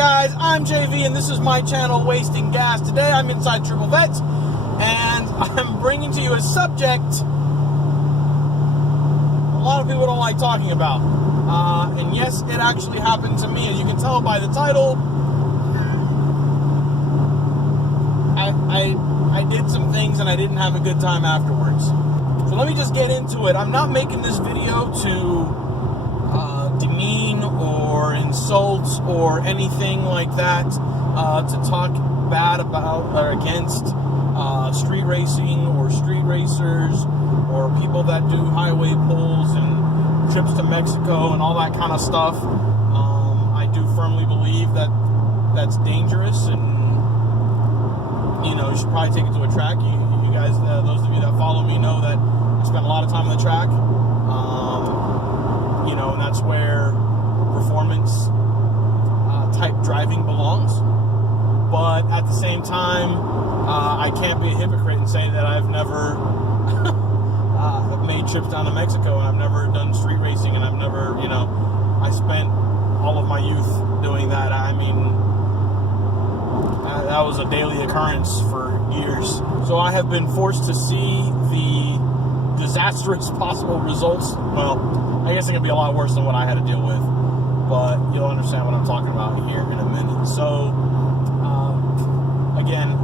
guys, I'm JV and this is my channel, Wasting Gas. Today I'm inside Corvette and I'm bringing to you a subject a lot of people don't like talking about. And yes, it actually happened to me. As you can tell by the title, I did some things and I didn't have a good time afterwards. So let me just get into it. I'm not making this video to demean or insult or anything like that, to talk bad about or against street racing or street racers or people that do highway pulls and trips to Mexico and all that kind of stuff. I do firmly believe that that's dangerous, and you know, you should probably take it to a track. You guys, those of you that follow me know that I spend a lot of time on the track. You know, and that's where performance type driving belongs. But at the same time, I can't be a hypocrite and say that I've never made trips down to Mexico, and I've never done street racing, and I've never, you know, I spent all of my youth doing that. I mean, that was a daily occurrence for years. So I have been forced to see the disastrous possible results. Well, I guess it could be a lot worse than what I had to deal with, but you'll understand what I'm talking about here in a minute. So, again,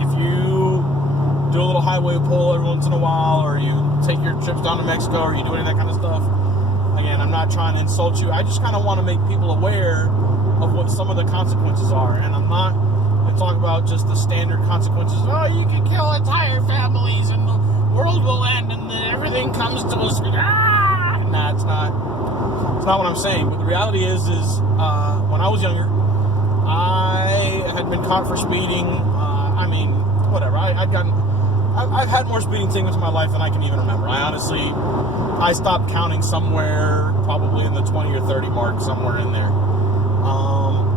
if you do a little highway pull every once in a while, or you take your trips down to Mexico, or you do any of that kind of stuff, again, I'm not trying to insult you. I just kind of want to make people aware of what some of the consequences are, and I'm not going to talk about just the standard consequences. Oh, you can kill entire families, and the world will end, and everything comes to us. Nah, it's not what I'm saying. But the reality is when I was younger, I had been caught for speeding. I mean, whatever. I've had more speeding tickets in my life than I can even remember. I stopped counting somewhere probably in the 20 or 30 mark, somewhere in there.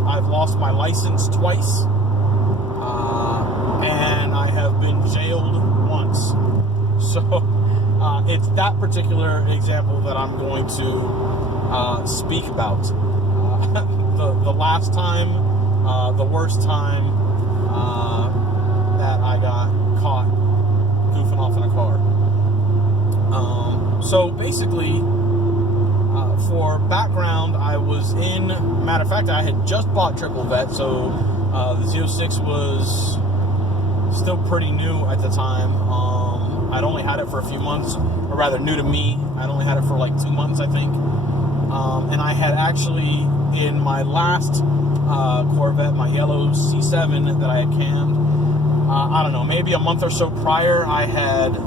I've lost my license twice, and I have been jailed once. So it's that particular example that I'm going to speak about. The last time, the worst time that I got caught goofing off in a car. So basically, for background, I was in, matter of fact, I had just bought Triple Vet, so the Z06 was still pretty new at the time. I'd only had it for a few months, or rather new to me. I'd only had it for like 2 months, I think. And I had actually, in my last Corvette, my yellow C7 that I had cammed, I don't know, maybe a month or so prior, I had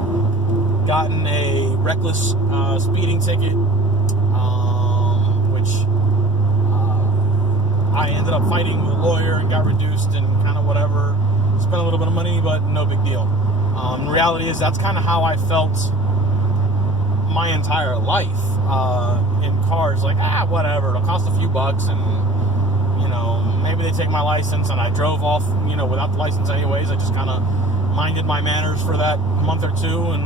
gotten a reckless speeding ticket, which I ended up fighting with a lawyer and got reduced and kind of whatever. Spent a little bit of money, but no big deal. The reality is that's kind of how I felt my entire life in cars. Like, whatever, it'll cost a few bucks, and you know, maybe they take my license, and I drove off, you know, without the license anyways. I just kind of minded my manners for that month or two, and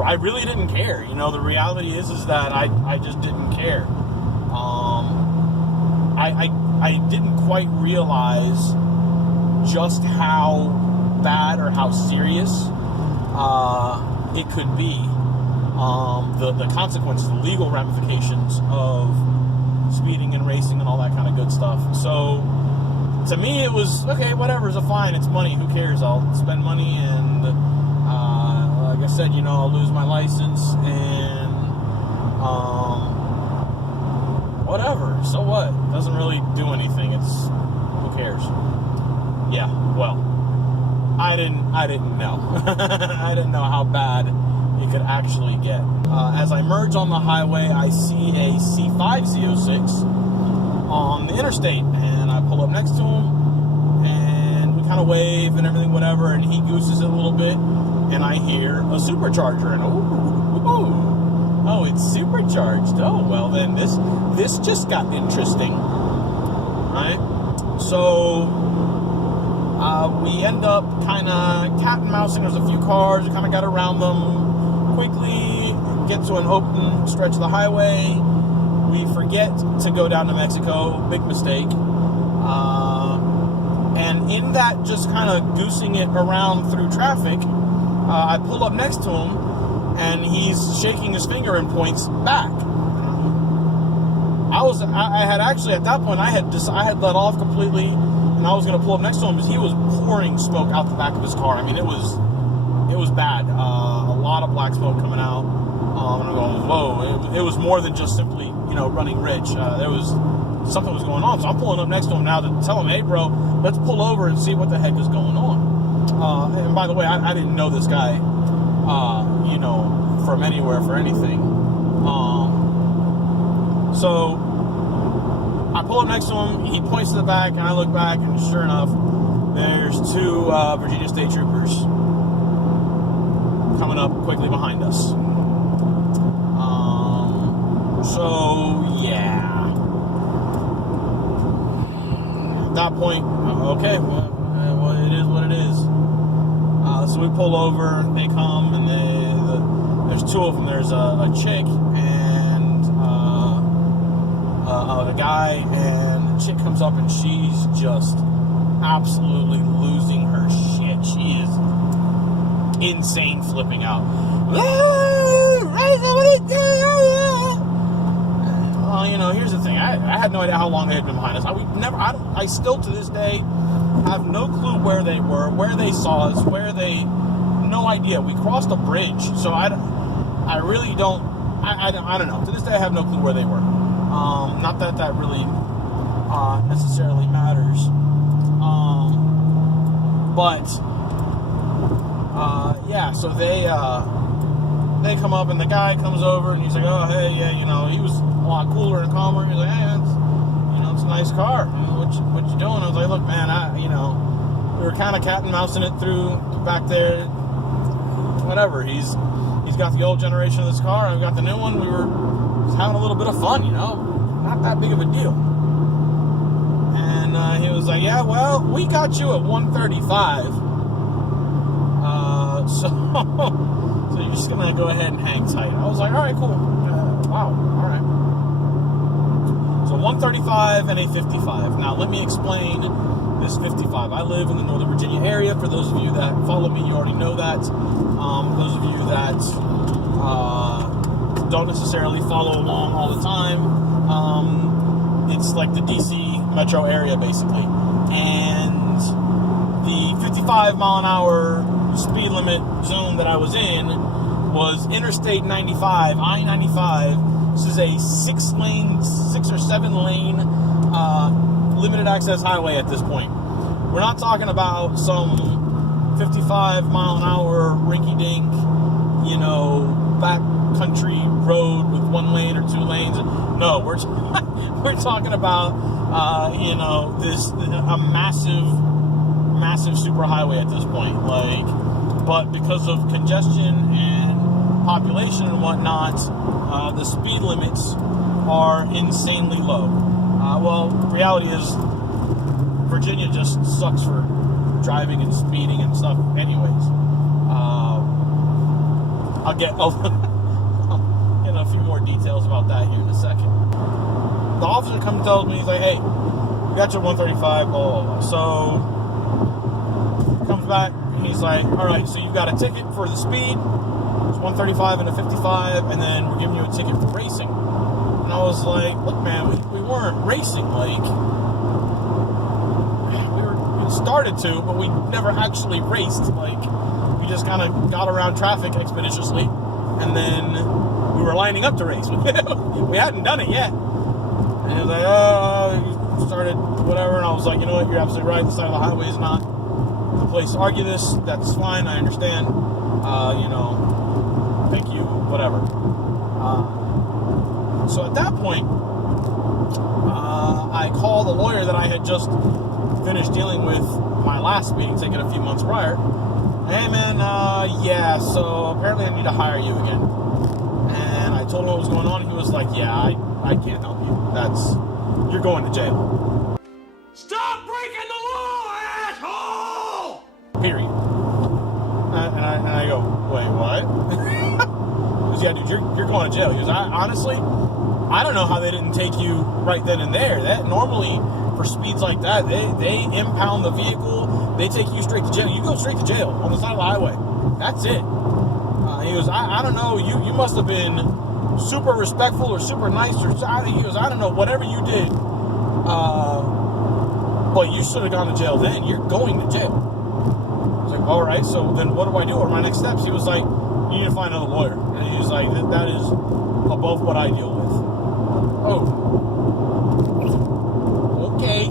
I really didn't care. You know, the reality is that I just didn't care. I didn't quite realize just how bad or how serious it could be. The consequences, the legal ramifications of speeding and racing and all that kind of good stuff. So to me, it was okay, whatever, it's a fine, it's money, who cares? I'll spend money, and like I said, you know, I'll lose my license, and whatever, so what? It doesn't really do anything. It's, who cares? Yeah, well, I didn't know. I didn't know how bad it could actually get. As I merge on the highway, I see a C5 Z06 on the interstate, and I pull up next to him, and we kind of wave and everything, whatever, and he gooses it a little bit, and I hear a supercharger, and oh, it's supercharged. Oh, well then, this just got interesting, right? So we end up kind of cat and mousing. There's a few cars. We kind of got around them quickly, get to an open stretch of the highway. We forget to go down to Mexico. Big mistake. And in that just kind of goosing it around through traffic, I pull up next to him, and he's shaking his finger and points back. I had actually, at that point, I had let off completely, and I was going to pull up next to him, because he was pouring smoke out the back of his car. I mean, it was bad. A lot of black smoke coming out. And I'm going, whoa. It was more than just simply, running rich. Something was going on. So I'm pulling up next to him now to tell him, hey, bro, let's pull over and see what the heck is going on. And by the way, I didn't know this guy, from anywhere for anything. So I pull up next to him. He points to the back, and I look back, and sure enough, there's two Virginia State Troopers coming up quickly behind us. So yeah. At that point, okay, well, it is what it is. So we pull over, they come, and there's two of them. There's a chick and a guy, and the chick comes up, and she's just absolutely losing her shit. She is insane, flipping out. Here's the thing. I had no idea how long they had been behind us. I still to this day have no clue where they were, where they saw us, no idea. We crossed a bridge, so I really don't, I don't know. To this day, I have no clue where they were. Not that really necessarily matters. Yeah, so they come up, and the guy comes over, and he's like, oh, hey, yeah, he was a lot cooler and calmer. He's like, hey, it's a nice car. What you doing? I was like, look, man, we were kind of cat and mousing it through back there. Whatever. He's got the old generation of this car. I've got the new one. We were just having a little bit of fun, not that big of a deal. And he was like, yeah, well, we got you at 135. So you're just gonna go ahead and hang tight. I was like, all right, cool. Wow, all right. So 135 and a 55. Now let me explain this 55. I live in the Northern Virginia area. For those of you that follow me, you already know that. Those of you that don't necessarily follow along all the time, it's like the DC metro area, basically. And the 55 mile an hour speed limit zone that I was in was Interstate 95, I-95. This is a 6 or 7 lane limited access highway at this point. We're not talking about some 55 mile an hour rinky-dink, back country road with 1 lane or 2 lanes. No, we're talking about a massive super highway at this point. But because of congestion and population and whatnot, the speed limits are insanely low. Reality is Virginia just sucks for driving and speeding and stuff anyways. I'll get a few more details about that here in a second. The officer comes and tells me, he's like, hey, we got you 135, blah, blah, blah. So comes back, and he's like, all right, so you got a ticket for the speed. It's 135 and a 55, and then we're giving you a ticket for racing. And I was like, look, man, we weren't racing. We started to, but we never actually raced. We just kind of got around traffic expeditiously, and then we were lining up to race. We hadn't done it yet. And he was like, oh, you started whatever. And I was like, you know what, you're absolutely right. The side of the highway is not the place to argue this. That's fine, I understand. Thank you, whatever. So at that point, I call the lawyer that I had just finished dealing with my last speeding ticket a few months prior. Hey man, yeah, so apparently I need to hire you again. And I told him what was going on, and he was like, yeah, I can't help you. You're going to jail. Stop breaking the law, asshole! Period. And I go, wait, what? He goes, yeah, dude, you're going to jail. He goes, honestly, I don't know how they didn't take you right then and there. That normally, for speeds like that, they impound the vehicle. They take you straight to jail. You go straight to jail on the side of the highway. That's it. He goes, I don't know. You must have been super respectful or super nice or he goes, I don't know. Whatever you did, but you should have gone to jail then. You're going to jail. I was like, all right. So then what do I do? What are my next steps? He was like, you need to find another lawyer. And he was like, that is above what I deal with. Oh. Okay.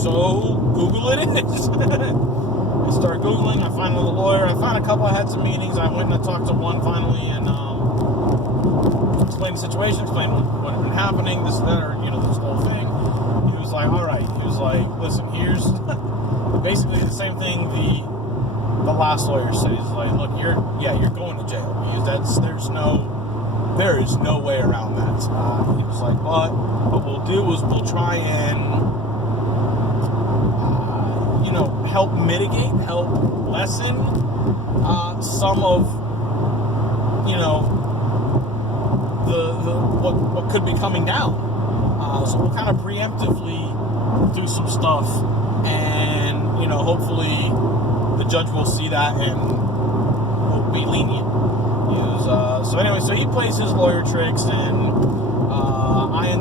So Google it is. I start Googling. I find another lawyer. I found a couple. I had some meetings. I went and I talked to one finally and explained the situation, explained what had been happening, this and that, or this whole thing. He was like, all right. He was like, listen, here's basically the same thing the last lawyer said. He's like, look, you're going to jail because there is no way around that. He was like, but what we'll do is we'll try and help mitigate, help lessen some of what could be coming down. So we'll kind of preemptively do some stuff, and hopefully the judge will see that and will be lenient. So anyway, so he plays his lawyer tricks, and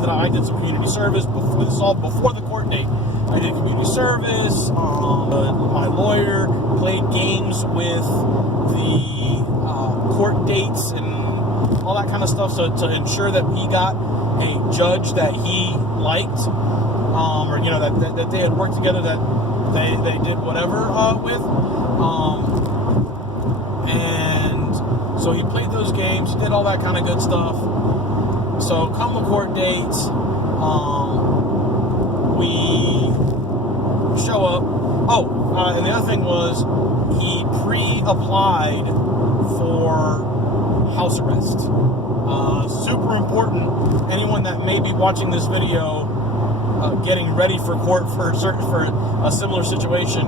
I did some community service. This is all before the court date. I did community service. My lawyer played games with the court dates and all that kind of stuff, so to ensure that he got a judge that he liked, or that they had worked together, that they did whatever with, and so he played those games. He did all that kind of good stuff. So come the court dates, we show up. And the other thing was he pre-applied for house arrest. Super important. Anyone that may be watching this video, getting ready for court for a similar situation,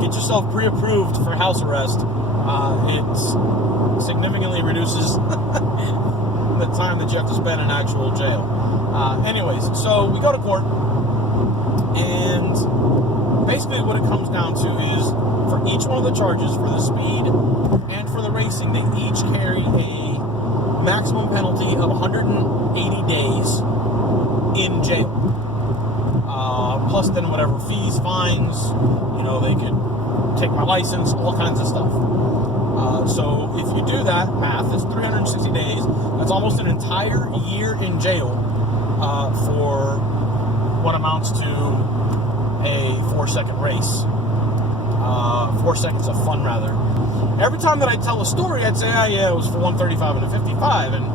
get yourself pre-approved for house arrest. It significantly reduces the time that you have to spend in actual jail. Anyways, so we go to court, and basically what it comes down to is for each one of the charges, for the speed and for the racing, they each carry a maximum penalty of 180 days in jail. Plus then whatever fees, fines, they could take my license, all kinds of stuff. So if you do that math, it's 360 days. That's almost an entire year in jail for what amounts to a 4-second race. 4 seconds of fun, rather. Every time that I tell a story, I'd say, it was for 135 and a 55, and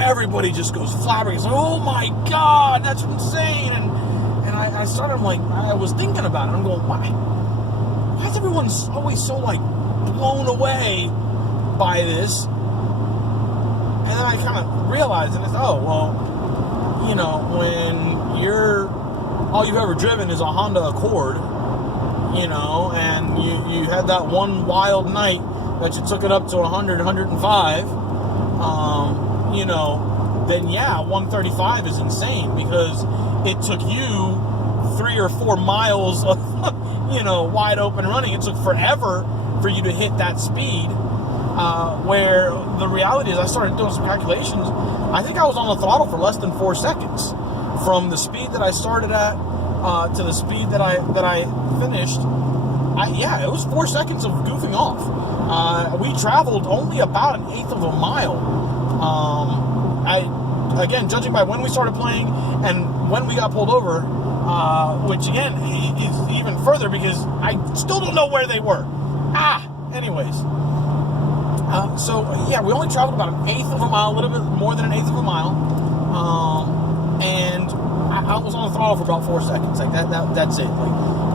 everybody just goes flabbergasted. Like, oh my God, that's insane! And I started, I was thinking about it. I'm going, why is everyone always so blown away by this? And then I kind of realized, and it's, when all you've ever driven is a Honda Accord, and you had that one wild night that you took it up to 100, 105, then 135 is insane, because it took you 3 or 4 miles of, wide open running. It took forever for you to hit that speed, where the reality is I started doing some calculations. I think I was on the throttle for less than 4 seconds from the speed that I started at to the speed that I finished. It was 4 seconds of goofing off. We traveled only about 1/8 of a mile. Again, judging by when we started playing and when we got pulled over, which again is even further because I still don't know where they were. Anyways. We only traveled about 1/8 of a mile, a little bit more than 1/8 of a mile. And I was on the throttle for about 4 seconds. That's it.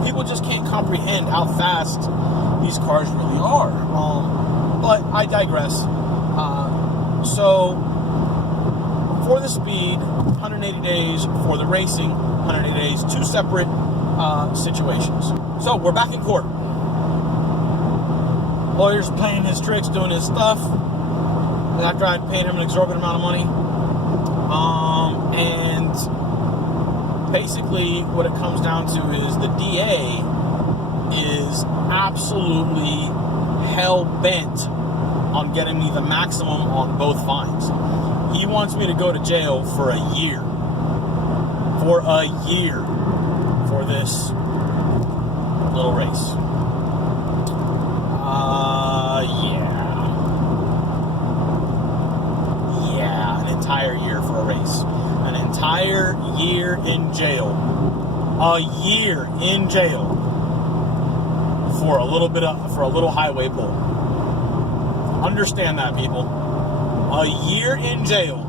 People just can't comprehend how fast these cars really are. But I digress. So for the speed, 180 days. For the racing, 180 days. 2 separate situations. So we're back in court. Lawyer's playing his tricks, doing his stuff. After I paid him an exorbitant amount of money. And basically what it comes down to is the DA is absolutely hell-bent on getting me the maximum on both fines. He wants me to go to jail for a year. For a year. For this little race. Yeah, an entire year for a race. An entire year in jail. A year in jail for a little highway pull. Understand that, people. A year in jail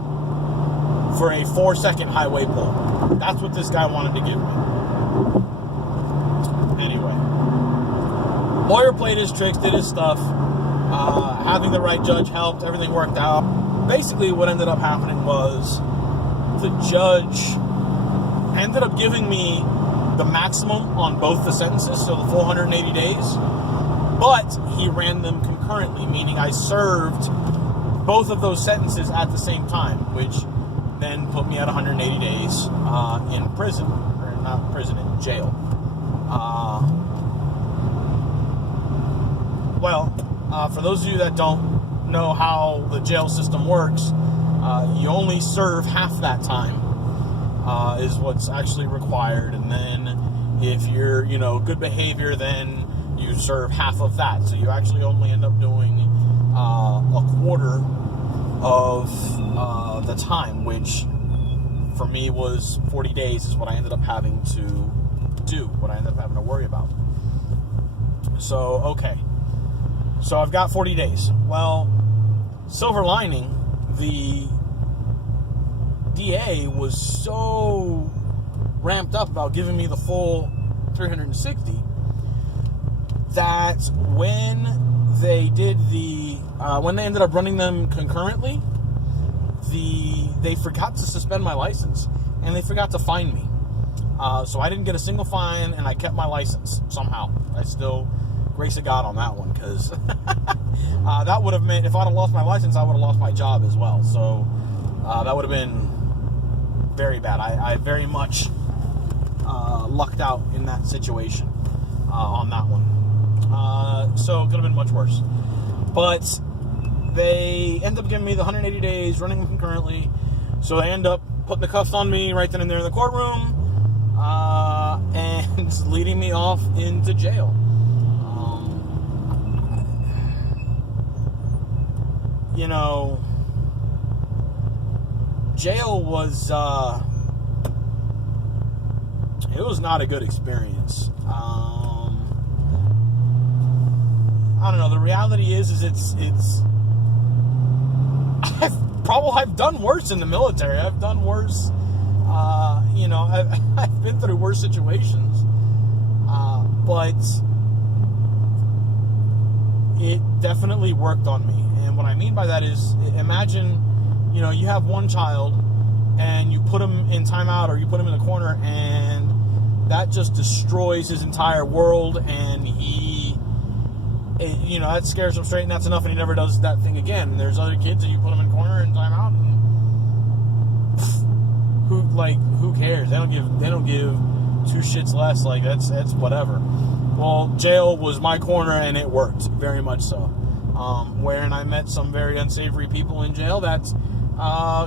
for a 4-second highway pull. That's what this guy wanted to give me. Anyway, lawyer played his tricks, did his stuff. Having the right judge helped. Everything worked out. Basically, what ended up happening was the judge ended up giving me the maximum on both the sentences, so the full 180 days, but he ran them concurrently, meaning I served both of those sentences at the same time, which then put me at 180 days in prison, or not prison, in jail. For those of you that don't know how the jail system works, you only serve half that time. Is what's actually required, and then if you're, good behavior, then you serve half of that. So you actually only end up doing a quarter of the time, which for me was 40 days is what I ended up having to do, what I ended up having to worry about. So, okay. So I've got 40 days. Well, silver lining, the DA was so ramped up about giving me the full 360 that when they did when they ended up running them concurrently, they forgot to suspend my license and they forgot to fine me. So I didn't get a single fine and I kept my license somehow. I still, grace of God on that one, because that would have meant if I'd have lost my license, I would have lost my job as well. So that would have been very bad. I very much lucked out in that situation on that one. So it could have been much worse. But they end up giving me the 180 days, running them concurrently. So they end up putting the cuffs on me right then and there in the courtroom and leading me off into jail. Jail was, it was not a good experience. I don't know, the reality is it's, I've done worse in the military. I've done worse, I've been through worse situations, but it definitely worked on me. And what I mean by that is, imagine, you have one child and you put him in timeout or you put him in the corner and that just destroys his entire world, and that scares him straight, and that's enough, and he never does that thing again. And there's other kids that you put them in corner and timeout, and who cares? They don't give two shits less. Like, that's whatever. Well, jail was my corner, and it worked very much so. Wherein I met some very unsavory people in jail that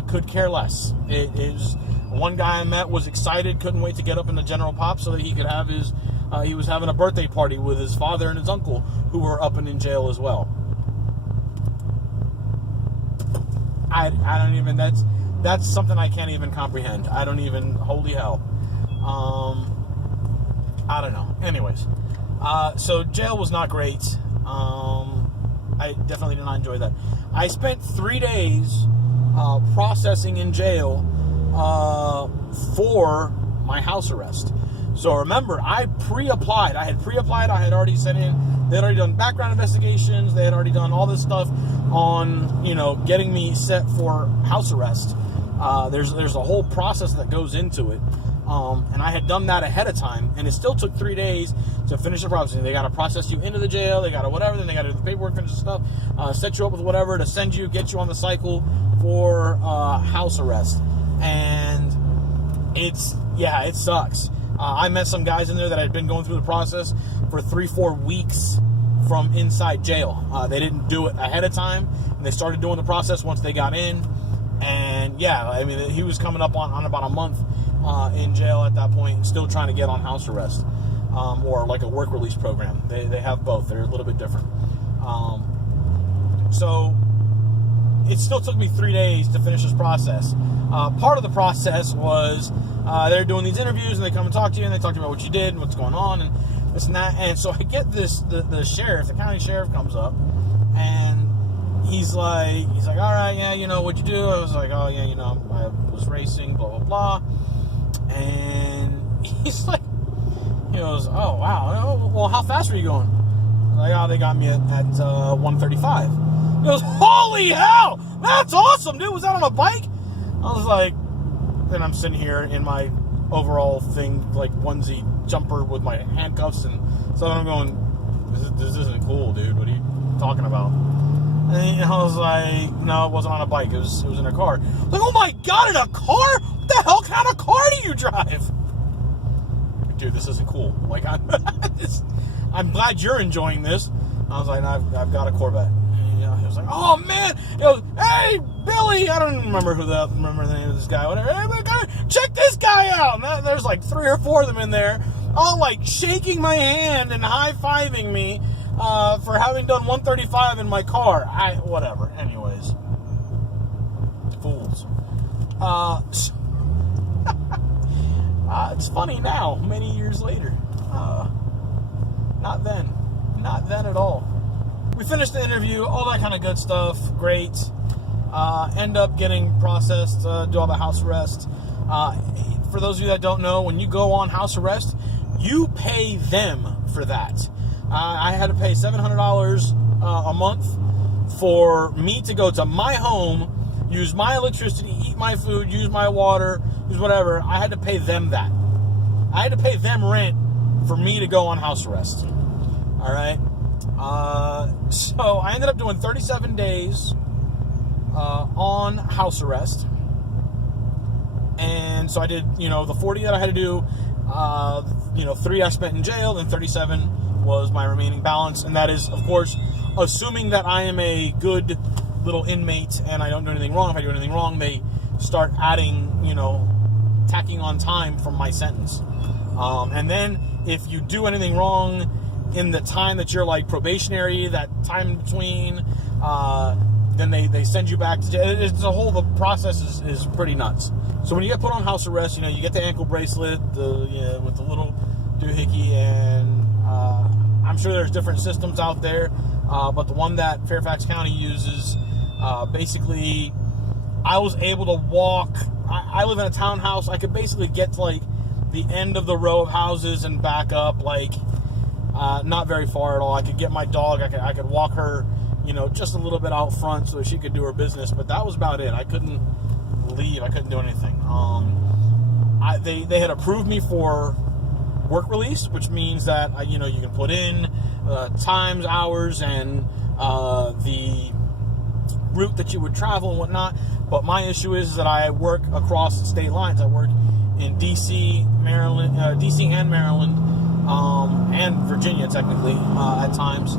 could care less. It is one guy I met was excited, couldn't wait to get up in the general pop so that he could have his. He was having a birthday party with his father and his uncle, who were up and in jail as well. I don't even. That's something I can't even comprehend. I don't even. Holy hell. I don't know. Anyways, so jail was not great. I definitely did not enjoy that. I spent 3 days processing in jail for my house arrest. So remember, I pre-applied. I had already sent in. They had already done background investigations. They had already done all this stuff on, getting me set for house arrest. There's a whole process that goes into it. And I had done that ahead of time, and it still took 3 days to finish the processing. They got to process you into the jail, they got to whatever, then they got to do the paperwork, finish the stuff, set you up with whatever to get you on the cycle for house arrest. And it sucks. I met some guys in there that had been going through the process for 3-4 weeks from inside jail. They didn't do it ahead of time, and they started doing the process once they got in. And yeah, I mean, he was coming up on about a month in jail at that point, still trying to get on house arrest, or like a work release program. They have both. They're a little bit different. So it still took me 3 days to finish this process. Part of the process was they're doing these interviews, and they come and talk to you, and they talk to you about what you did and what's going on, and this and that. And so I get the sheriff, the county sheriff comes up, and he's like, all right, yeah, you know, what'd you do? I was like, oh yeah, you know, I was racing, blah, blah, blah. And he's like, he goes, oh wow, well, how fast were you going? I was like, oh, they got me at 135. He goes, holy hell, that's awesome, dude. Was that on a bike? I was like, and I'm sitting here in my overall thing, like onesie jumper with my handcuffs, and so I'm going, this isn't cool, dude. What are you talking about? And I was like, no, it wasn't on a bike. It was in a car. Like, oh my God, in a car? What the hell kind of car do you drive? Dude, this isn't cool. Like, I'm glad you're enjoying this. I was like, I've got a Corvette. And, he was like, oh man. He goes, hey, Billy. I don't remember the name of this guy. Whatever. Hey, check this guy out. And there's like 3 or 4 of them in there, all like shaking my hand and high-fiving me. For having done 135 in my car. Whatever. Anyways. Fools. It's funny now, many years later. Not then. Not then at all. We finished the interview, all that kind of good stuff. Great. End up getting processed, do all the house arrest. For those of you that don't know, when you go on house arrest, you pay them for that. I had to pay $700 a month for me to go to my home, use my electricity, eat my food, use my water, use whatever. I had to pay them that. I had to pay them rent for me to go on house arrest. All right? So I ended up doing 37 days on house arrest. And so I did, the 40 that I had to do, 3 I spent in jail, and 37 was my remaining balance, and that is, of course, assuming that I am a good little inmate and I don't do anything wrong. If I do anything wrong, they start adding, tacking on time from my sentence. And then if you do anything wrong in the time that you're like probationary, that time in between, then they send you back to jail. The process is pretty nuts. So when you get put on house arrest, you get the ankle bracelet, with the little doohickey, and I'm sure there's different systems out there, but the one that Fairfax County uses, basically, I was able to walk. I live in a townhouse. I could basically get to like the end of the row of houses and back up, like not very far at all. I could get my dog. I could walk her, just a little bit out front so that she could do her business. But that was about it. I couldn't leave. I couldn't do anything. They had approved me for work release, which means that you can put in times, hours, and the route that you would travel and whatnot. But my issue is that I work across state lines. I work in DC, Maryland, DC and Maryland, and Virginia technically at times.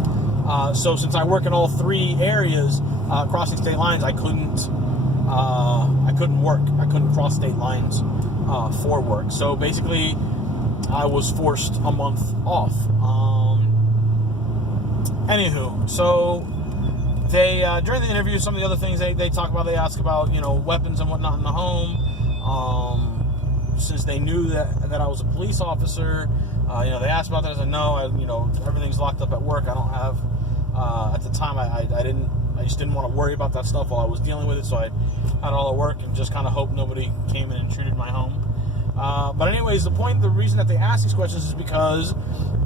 So since I work in all 3 areas crossing state lines, I couldn't work. I couldn't cross state lines for work. So basically, I was forced a month off. Anywho, so they during the interview, some of the other things they talk about, they ask about weapons and whatnot in the home. Since they knew that I was a police officer, they asked about that. I said no, everything's locked up at work. I don't have. At the time, I just didn't want to worry about that stuff while I was dealing with it. So I had all the work and just kind of hoped nobody came in and intruded my home. But anyways, the reason that they ask these questions is because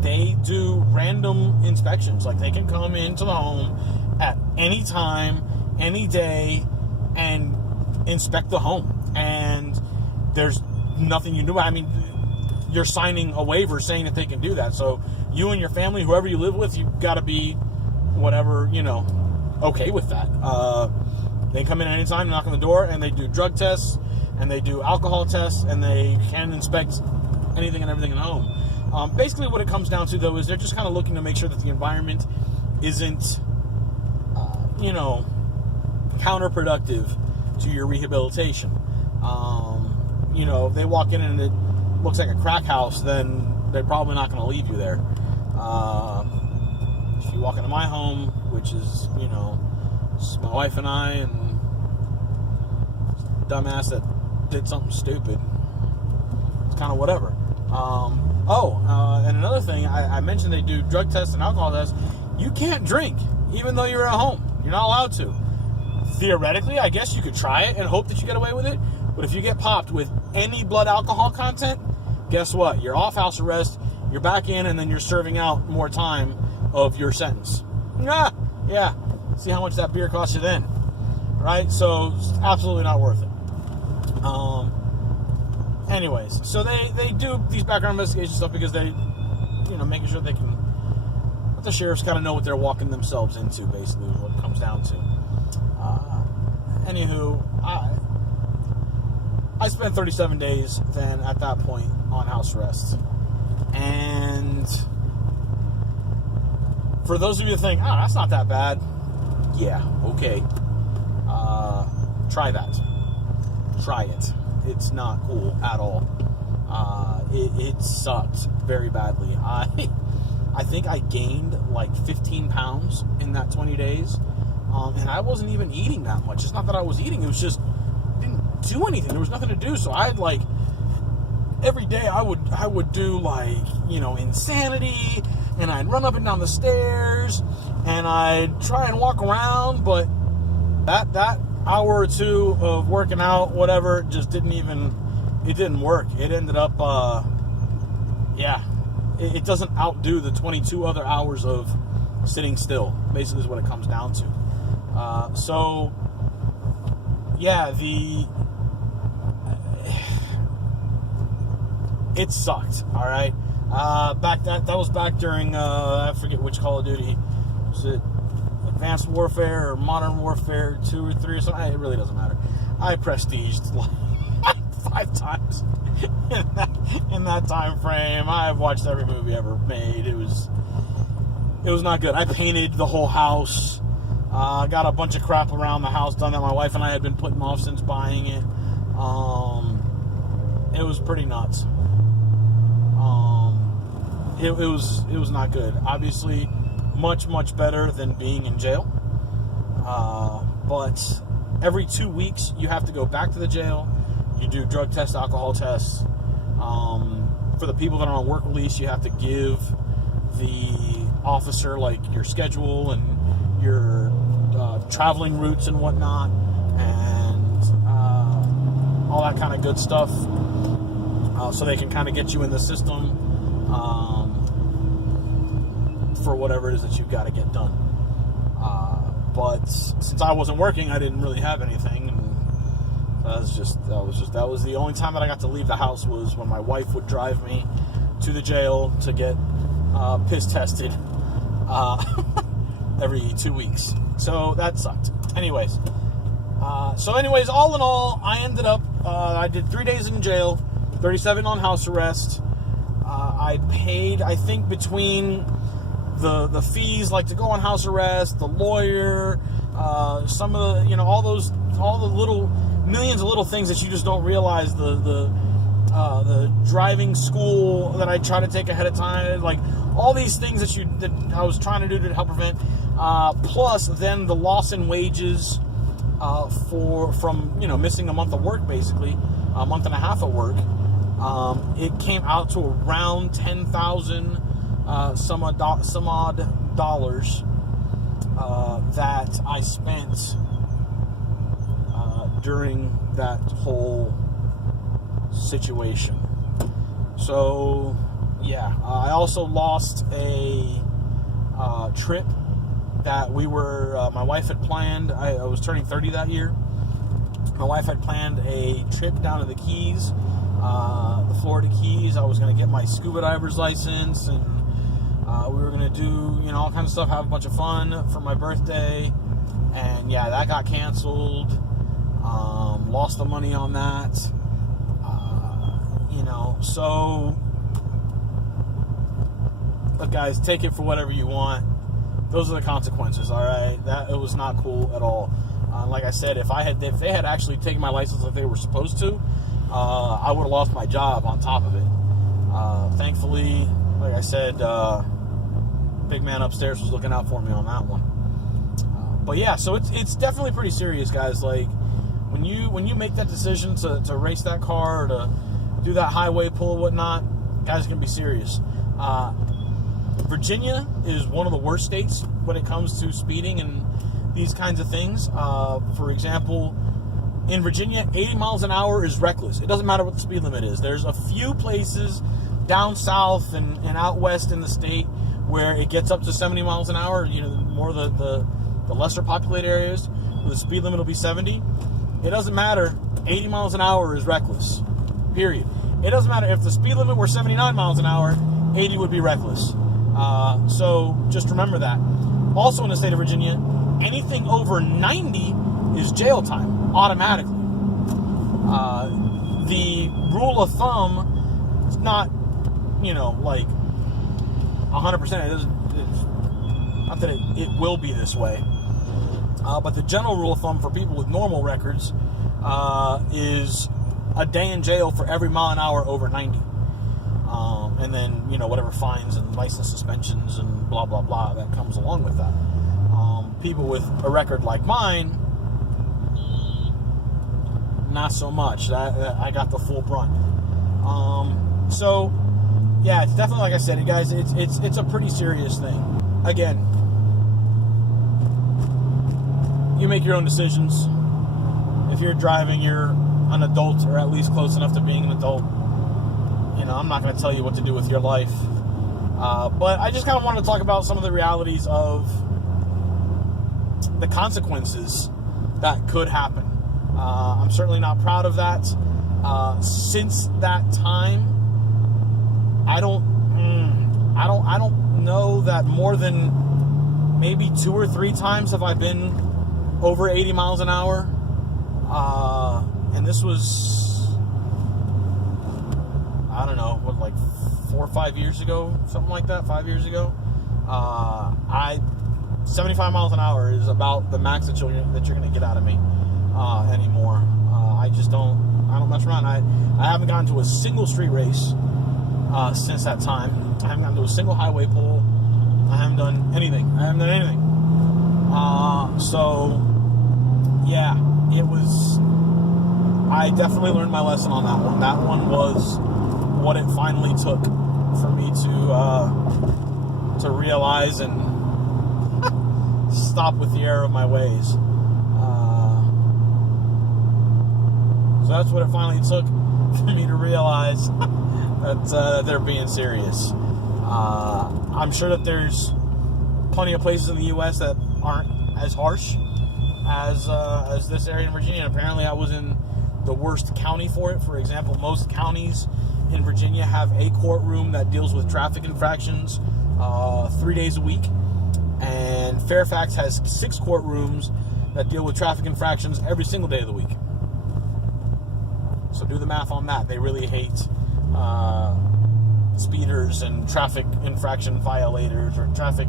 they do random inspections. Like, they can come into the home at any time, any day, and inspect the home. And there's nothing you do. I mean, you're signing a waiver saying that they can do that. So you and your family, whoever you live with, you've got to be whatever, okay with that. They come in at any time, knock on the door, and they do drug tests. and they do alcohol tests, and they can inspect anything and everything in the home. Basically, what it comes down to, though, is they're just kind of looking to make sure that the environment isn't, counterproductive to your rehabilitation. If they walk in and it looks like a crack house, then they're probably not going to leave you there. If you walk into my home, which is, it's my wife and I and dumbass that did something stupid, it's kind of whatever. And another thing, I mentioned they do drug tests and alcohol tests. You can't drink, even though you're at home. You're not allowed to. Theoretically, I guess you could try it and hope that you get away with it. But if you get popped with any blood alcohol content, guess what? You're off house arrest, you're back in, and then you're serving out more time of your sentence. Yeah. See how much that beer costs you then. Right? So, it's absolutely not worth it. Anyways, so they do these background investigation stuff because they, making sure they can, let the sheriffs kind of know what they're walking themselves into, basically, is what it comes down to. Anywho, I spent 37 days then at that point on house arrest. And for those of you that think, that's not that bad. Yeah, okay. Try that. Try it. It's not cool at all. It sucked very badly. I think I gained like 15 pounds in that 20 days. And I wasn't even eating that much. It's not that I was eating. It was just, I didn't do anything. There was nothing to do. So I'd every day I would do insanity. And I'd run up and down the stairs. And I'd try and walk around. But that hour or two of working out, whatever, just didn't work. It ended up, it doesn't outdo the 22 other hours of sitting still, basically is what it comes down to. It sucked, alright? That was back during, I forget which Call of Duty. Was it Advanced Warfare or Modern Warfare 2 or 3 or something? It really doesn't matter. I prestiged like 5 times in that time frame. I've watched every movie ever made. It was not good. I painted the whole house. Got a bunch of crap around the house done that my wife and I had been putting off since buying it. It was pretty nuts. It was not good. Obviously, much better than being in jail. But every 2 weeks, you have to go back to the jail. You do drug tests, alcohol tests. For the people that are on work release, you have to give the officer your schedule and your traveling routes and whatnot, and all that kind of good stuff, so they can kind of get you in the system for whatever it is that you've got to get done. But since I wasn't working, I didn't really have anything, and that was the only time that I got to leave the house was when my wife would drive me to the jail to get piss tested every 2 weeks. So that sucked. Anyways, all in all, I ended up, I did 3 days in jail, 37 on house arrest. I paid, I think, between the fees, to go on house arrest, the lawyer, some of the, all the little, millions of little things that you just don't realize, the driving school that I try to take ahead of time, all these things that I was trying to do to help prevent, plus then the loss in wages from missing a month of work, basically a month and a half of work. It came out to around 10,000 some odd dollars that I spent during that whole situation. So I also lost a trip that my wife had planned. I was turning 30 that year. My wife had planned a trip down to the Keys, the Florida Keys. I was going to get my scuba diver's license, and we were going to do, all kinds of stuff, have a bunch of fun for my birthday. And that got canceled. Lost the money on that. So look, guys, take it for whatever you want. Those are the consequences, all right? It was not cool at all. Like I said, if they had actually taken my license like they were supposed to, I would have lost my job on top of it. Thankfully, like I said, big man upstairs was looking out for me on that one. But yeah, so it's definitely pretty serious, guys. Like when you make that decision to race that car or to do that highway pull and whatnot, guys, it's gonna be serious. Virginia is one of the worst states when it comes to speeding and these kinds of things. For example, in Virginia, 80 miles an hour is reckless. It doesn't matter what the speed limit is. There's a few places down south and out west in the state where it gets up to 70 miles an hour, more the lesser populated areas, where the speed limit will be 70. It doesn't matter. 80 miles an hour is reckless, period. It doesn't matter if the speed limit were 79 miles an hour, 80 would be reckless. So just remember that. Also in the state of Virginia, anything over 90 is jail time automatically. The rule of thumb is not, like 100%. It's not that it will be this way. But the general rule of thumb for people with normal records is a day in jail for every mile an hour over 90. And then, whatever fines and license suspensions and blah, blah, blah that comes along with that. People with a record like mine, not so much. I got the full brunt. So, yeah, it's definitely, like I said, guys, it's a pretty serious thing. Again, you make your own decisions. If you're driving, you're an adult, or at least close enough to being an adult. I'm not going to tell you what to do with your life. But I just kind of wanted to talk about some of the realities of the consequences that could happen. I'm certainly not proud of that. Since that time, I don't know that more than maybe 2 or 3 times have I been over 80 miles an hour. And this was, I don't know, like 4 or 5 years ago, something like that, 5 years ago. 75 miles an hour is about the max that you're going to get out of me anymore. I don't mess around. I haven't gotten to a single street race since that time. I haven't gotten to a single highway pull. I haven't done anything. So, yeah, I definitely learned my lesson on that one. That one was what it finally took for me to realize and stop with the error of my ways. So that's what it finally took for me to realize that they're being serious. I'm sure that there's plenty of places in the U.S. that aren't as harsh as this area in Virginia. And apparently I was in the worst county for it. For example, most counties in Virginia have a courtroom that deals with traffic infractions 3 days a week. And Fairfax has 6 courtrooms that deal with traffic infractions every single day of the week. So do the math on that. They really hate speeders and traffic infraction violators or traffic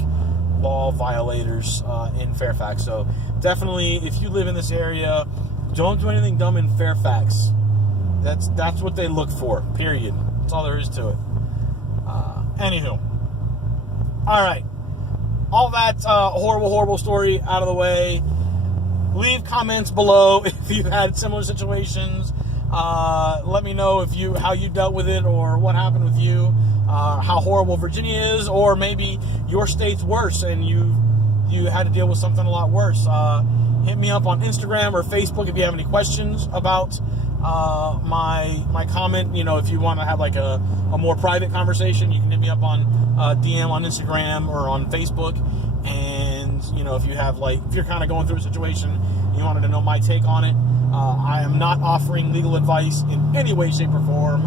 law violators in Fairfax. So definitely, if you live in this area, don't do anything dumb in Fairfax. That's what they look for, period. That's all there is to it. Anywho. All right. All that horrible story out of the way. Leave comments below if you've had similar situations. Let me know how you dealt with it or what happened with you. How horrible Virginia is, or maybe your state's worse and you had to deal with something a lot worse. Hit me up on Instagram or Facebook if you have any questions about my comment. If you want to have like a more private conversation, you can hit me up on DM on Instagram or on Facebook. And if you're kind of going through a situation, you wanted to know my take on it. I am not offering legal advice in any way, shape, or form,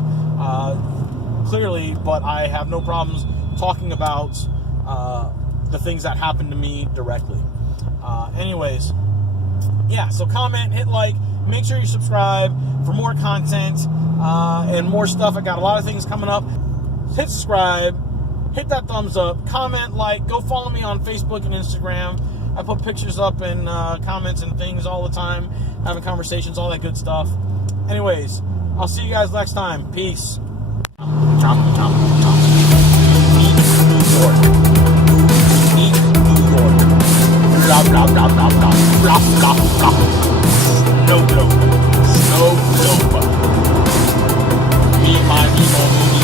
clearly, but I have no problems talking about the things that happened to me directly. Anyways, yeah, so comment, hit like, Make sure you subscribe for more content and more stuff. I got a lot of things coming up. Hit subscribe, hit that thumbs up, comment, like, go follow me on Facebook and Instagram. I put pictures up and comments and things all the time, having conversations, all that good stuff. Anyways, I'll see you guys next time. Peace. Eat New York. Blah, blah, blah, blah, blah, blah, blah, blah. Snow globe. Snow globe. Me, my, me,